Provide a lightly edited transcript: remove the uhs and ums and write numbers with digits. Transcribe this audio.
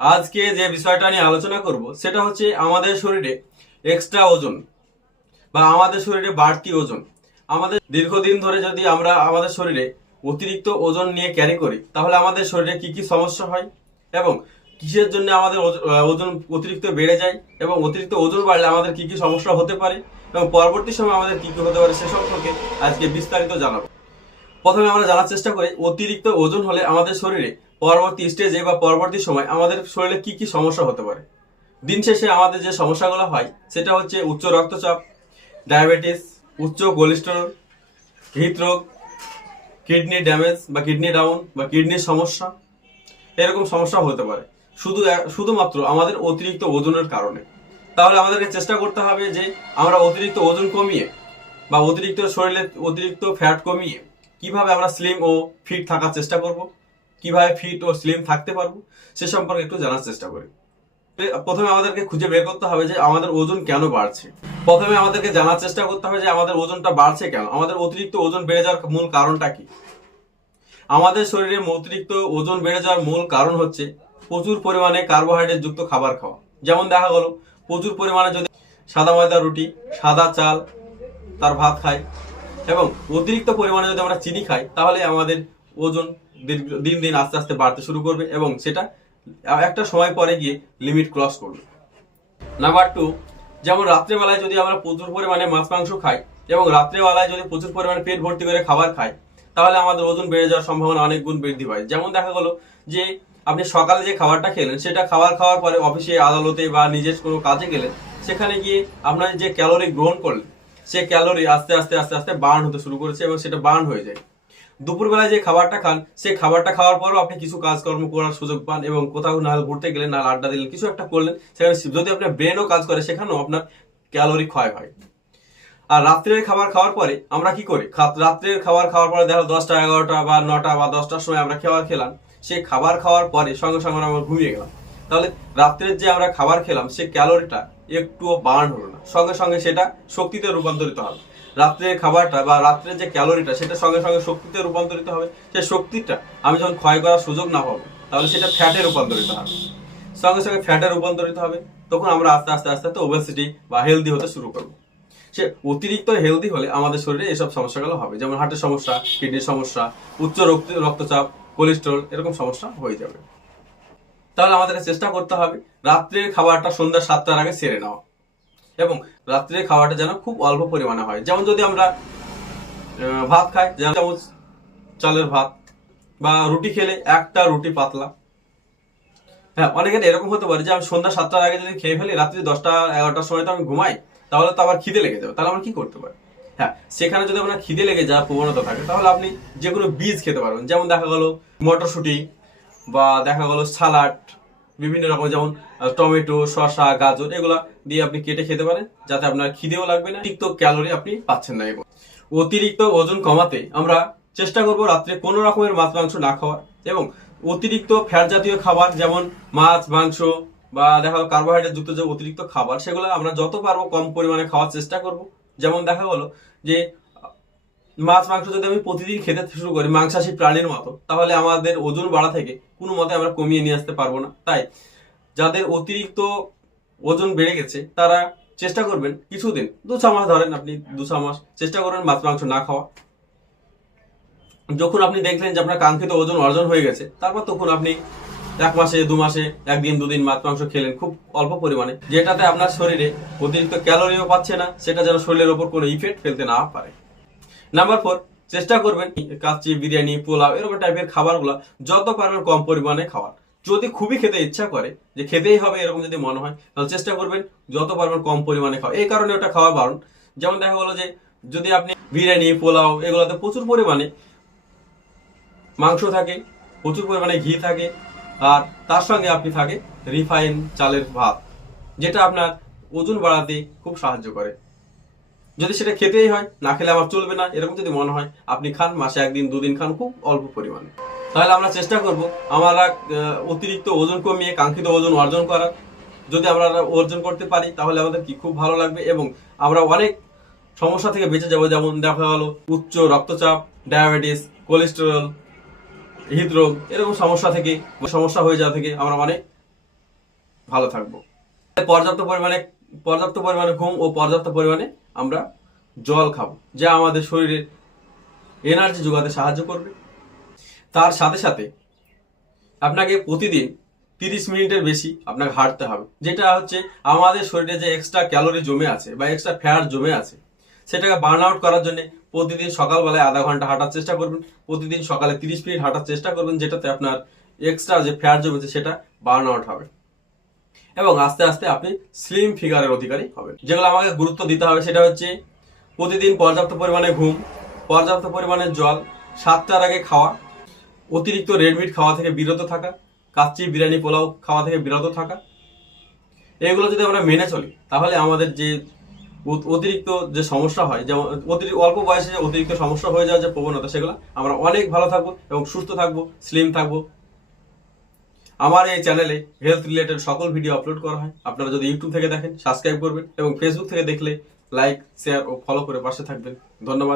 আজকে যে বিষয়টা নিয়ে আলোচনা করব সেটা হচ্ছে আমাদের শরীরে এক্সট্রা ওজন বা আমাদের শরীরে বাড়তি ওজন। আমাদের দীর্ঘদিন ধরে যদি আমরা আমাদের শরীরে অতিরিক্ত ওজন নিয়ে ক্যারি করি তাহলে আমাদের শরীরে কি কি সমস্যা হয় এবং কিসের জন্য আমাদের ওজন অতিরিক্ত বেড়ে যায় এবং অতিরিক্ত ওজন বাড়লে আমাদের কি কি সমস্যা হতে পারে এবং পরবর্তী সময় আমাদের কি কি হতে পারে সে সম্পর্কে আজকে বিস্তারিত জানাবো। প্রথমে আমরা জানার চেষ্টা করি অতিরিক্ত ওজন হলে আমাদের শরীরে পরবর্তী স্টেজে বা পরবর্তী সময় আমাদের শরীরে কি কি সমস্যা হতে পারে। দিন শেষে আমাদের যে সমস্যাগুলো হয় সেটা হচ্ছে উচ্চ রক্তচাপ, ডায়াবেটিস, উচ্চ কোলেস্টেরল, হৃদরোগ, কিডনি ড্যামেজ বা কিডনি ডাউন বা কিডনির সমস্যা, এরকম সমস্যা হতে পারে শুধুমাত্র আমাদের অতিরিক্ত ওজনের কারণে। তাহলে আমাদেরকে চেষ্টা করতে হবে যে আমরা অতিরিক্ত ওজন কমিয়ে বা অতিরিক্ত শরীরে অতিরিক্ত ফ্যাট কমিয়ে কিভাবে আমরা স্লিম ও ফিট থাকার চেষ্টা করব, কিভাবে ফিট ও স্লিম থাকতে পারবো সে সম্পর্কে একটু জানার চেষ্টা করি। প্রথমে আমাদেরকে খুঁজে বের করতে হবে যে আমাদের ওজন কেন বাড়ছে। প্রথমে আমাদেরকে জানার চেষ্টা করতে হবে যে আমাদের ওজনটা বাড়ছে কেন, আমাদের অতিরিক্ত ওজন বেড়ে যাওয়ার মূল কারণটা কি। আমাদের শরীরে অতিরিক্ত ওজন বেড়ে যাওয়ার মূল কারণ হচ্ছে প্রচুর পরিমাণে কার্বোহাইড্রেট যুক্ত খাবার খাওয়া। যেমন দেখা গেল প্রচুর পরিমাণে যদি সাদা ময়দা রুটি, সাদা চাল তার ভাত খাই এবং অতিরিক্ত পরিমাণে যদি আমরা চিনি খাই তাহলে আমাদের ওজন দিন দিন আস্তে আস্তে বাড়তে শুরু করবে এবং সেটা একটা সময় পরে গিয়ে লিমিট ক্রস করবে। নাম্বার 2, যেমন রাত্রেবেলায় যদি আমরা প্রচুর পরিমাণে মাছ মাংস খাই এবং রাত্রেবেলায় যদি প্রচুর পরিমাণে পেট ভর্তি করে খাবার খাই তাহলে আমাদের ওজন বেড়ে যাওয়ার সম্ভাবনা অনেক গুণ বৃদ্ধি পায়। যেমন দেখা গেল যে আপনি সকালে যে খাবারটা খেলেন সেটা খাবার খাওয়ার পরে অফিসে, আদালতে বা নিজের কোনো কাজে গেলেন, সেখানে গিয়ে আপনার যে ক্যালোরি গ্রহণ করলেন সে ক্যালোরি আস্তে আস্তে আস্তে আস্তে বার্ন হতে শুরু করেছে এবং সেটা বার্ন হয়ে যায়। দুপুরবেলায় যে খাবারটা খান সেই খাবারটা খাওয়ার পরও আপনি কিছু কাজকর্ম করার সুযোগ পান এবং কোথাও না ঘুরতে গেলেন, না আড্ডা দিলেন, কিছু একটা করলেন, সেখানে যদি আপনার ব্রেনও কাজ করে সেখানেও আপনার ক্যালোরি ক্ষয় হয়। আর রাত্রের খাবার খাওয়ার পরে আমরা কি করি, রাত্রের খাবার খাওয়ার পরে দেখো 10টা 11টা বা 9টা বা 10টার সময় আমরা খাবার খেলাম, সেই খাবার খাওয়ার পরে সঙ্গে সঙ্গে আমরা ঘুমিয়ে গেলাম। তাহলে রাত্রের যে আমরা খাবার খেলাম সেই ক্যালোরিটা একটুও বার্ন হলো না, সঙ্গে সঙ্গে সেটা শক্তিতে রূপান্তরিত হবে। রাত্রের খাবারটা বা রাত্রের যে ক্যালোরিটা সেটা সঙ্গে সঙ্গে শক্তিতে রূপান্তরিত হবে। সেই শক্তিটা আমি যখন ক্ষয় করার সুযোগ না পাবো তাহলে সেটা ফ্যাটে রূপান্তরিত হবে, সঙ্গে সঙ্গে ফ্যাটে রূপান্তরিত হবে। তখন আমরা আস্তে আস্তে আস্তে আস্তে ওবেসিটি বা হেলদি হতে শুরু করবো। সে অতিরিক্ত হেলদি হলে আমাদের শরীরে এসব সমস্যাগুলো হবে, যেমন হার্টের সমস্যা, কিডনির সমস্যা, উচ্চ রক্তচাপ, কোলেস্টেরল, এরকম সমস্যা হয়ে যাবে। তাহলে আমাদেরকে চেষ্টা করতে হবে রাত্রের খাবারটা সন্ধ্যা 7টার আগে সেরে নেওয়া এবং রাত্রের খাবারটা যেন খুব অল্প পরিমাণে হয়। যেমন যদি আমরা ভাত খাই, যেমন চামচ চালের ভাত বা রুটি খেলে একটা রুটি পাতলা। হ্যাঁ, অনেকের এরকম হতে পারে যে আমি সন্ধ্যা 7টার আগে যদি খেয়ে ফেলি, রাত্রি 10টা 11টার সময় তো আমি ঘুমাই, তাহলে তো আবার খিদে লেগে যাবে। তাহলে আমরা কি করতে পারি? হ্যাঁ, সেখানে যদি আপনার খিদে লেগে যাওয়ার প্রবণতা থাকে তাহলে আপনি যে কোনো বীজ খেতে পারবেন। যেমন দেখা গেল মটরশুঁটি বা দেখা গেল সালাড, বিভিন্ন রকম, যেমন টমেটো, শসা, গাজর, এগুলা দিয়ে আপনি কেটে খেতে পারেন, যাতে আপনার খিদেও লাগবে না, অতিরিক্ত ক্যালোরি আপনি পাচ্ছেন না। এবং অতিরিক্ত ওজন কমাতে আমরা চেষ্টা করব রাত্রে কোনো রকমের মাছ মাংস না খাওয়া এবং অতিরিক্ত ফ্যাট জাতীয় খাবার যেমন মাছ মাংস বা দেখা গেলো কার্বোহাইড্রেট যুক্ত যে অতিরিক্ত খাবার সেগুলো আমরা যত পারবো কম পরিমাণে খাওয়ার চেষ্টা করব। যেমন দেখা গেলো যে মাছ মাংস যদি আমি প্রতিদিন খেতে শুরু করি মাংসাশী প্রাণীর মতো, তাহলে আমাদের ওজন বাড়া থেকে কোনো মতে আমরা কমিয়ে নিয়ে আসতে পারবো না। তাই যাদের অতিরিক্ত ওজন বেড়ে গেছে তারা চেষ্টা করবেন কিছুদিন, 2-6 মাস ধরেন, আপনি 2-6 মাস চেষ্টা করবেন মাছ মাংস না খাওয়া। যখন আপনি দেখলেন যে আপনার কাঙ্ক্ষিত ওজন অর্জন হয়ে গেছে, তারপর তখন আপনি 1 মাসে 2 মাসে 1 দিন 2 দিন মাছ মাংস খেলেন খুব অল্প পরিমাণে, যেটাতে আপনার শরীরে অতিরিক্ত ক্যালোরিও পাচ্ছে না, সেটা যেন শরীরের উপর কোনো ইফেক্ট ফেলতে না পারে। নাম্বার 4, চেষ্টা করবেন কাচ্চি, বিরিয়ানি, পোলাও, এরকম টাইপের খাবারগুলো যত পারবেন কম পরিমাণে খাওয়ার। যদি খুবই খেতে ইচ্ছা করে যে খেতেই হবে এরকম যদি মনে হয়, তাহলে চেষ্টা করবেন যত পারবেন কম পরিমাণে খাওয়া। এই কারণে ওটা খাওয়া বারণ। যেমন দেখা গেলো যে যদি আপনি বিরিয়ানি, পোলাও, এগুলোতে প্রচুর পরিমাণে মাংস থাকে, প্রচুর পরিমাণে ঘি থাকে, আর তার সঙ্গে আপনি থাকে রিফাইন চালের ভাত, যেটা আপনার ওজন বাড়াতে খুব সাহায্য করে। যদি সেটা খেতেই হয়, না খেলে আমার চলবে না এরকম যদি মনে হয়, আপনি খান, মাসে 1 দিন 2 দিন খান খুব অল্প পরিমাণে। তাহলে আমরা চেষ্টা করব আমরা অতিরিক্ত ওজন কমিয়ে কাঙ্ক্ষিত ওজন অর্জন করার। যদি আমরা অর্জন করতে পারি তাহলে আমাদের কি খুব ভালো লাগবে এবং আমরা অনেক সমস্যা থেকে বেঁচে যাবো। যেমন দেখা গেল উচ্চ রক্তচাপ, ডায়াবেটিস, কোলেস্টেরল, হৃদরোগ, এরকম সমস্যা হয়ে যাওয়া থেকে আমরা অনেক ভালো থাকবো। পর্যাপ্ত পরিমাণে ঘুম ও পর্যাপ্ত পরিমাণে আমরা জল খাবো, যা আমাদের শরীরে এনার্জি যোগাতে সাহায্য করবে। তার সাথে সাথে আপনাকে প্রতিদিন 30 মিনিটের বেশি আপনাকে হাঁটতে হবে, যেটা হচ্ছে আমাদের শরীরে যে এক্সট্রা ক্যালোরি জমে আছে বা এক্সট্রা ফ্যাট জমে আছে সেটাকে বার্ন আউট করার জন্য প্রতিদিন সকালবেলায় আধা ঘন্টা হাঁটার চেষ্টা করবেন, প্রতিদিন সকালে 30 মিনিট হাঁটার চেষ্টা করবেন, যেটাতে আপনার এক্সট্রা যে ফ্যাট জমেছে সেটা বার্ন আউট হবে এবং আস্তে আস্তে আপনি স্লিম ফিগারের অধিকারী হবেন। যেগুলো আমাকে গুরুত্ব দিতে হবে সেটা হচ্ছে প্রতিদিন পর্যাপ্ত পরিমাণে ঘুম, পর্যাপ্ত পরিমাণে জল, 7টার আগে খাওয়া, অতিরিক্ত রেডমিট খাওয়া থেকে বিরত থাকা, কাচ্চি বিরিয়ানি পোলাও খাওয়া থেকে বিরত থাকা। এগুলো যদি আমরা মেনে চলি তাহলে আমাদের যে অতিরিক্ত যে সমস্যা হয়, যেমন অল্প বয়সে যে অতিরিক্ত সমস্যা হয়ে যাওয়ার যে প্রবণতা, সেগুলো আমরা অনেক ভালো থাকবো এবং সুস্থ থাকবো, স্লিম থাকবো। আমার এই চ্যানেলে হেলথ রিলেটেড সকল ভিডিও আপলোড করা হয়। আপনারা যদি ইউটিউব থেকে দেখেন সাবস্ক্রাইব করবেন এবং ফেসবুক থেকে দেখলে লাইক, শেয়ার ও ফলো করে পাশে থাকবেন। ধন্যবাদ।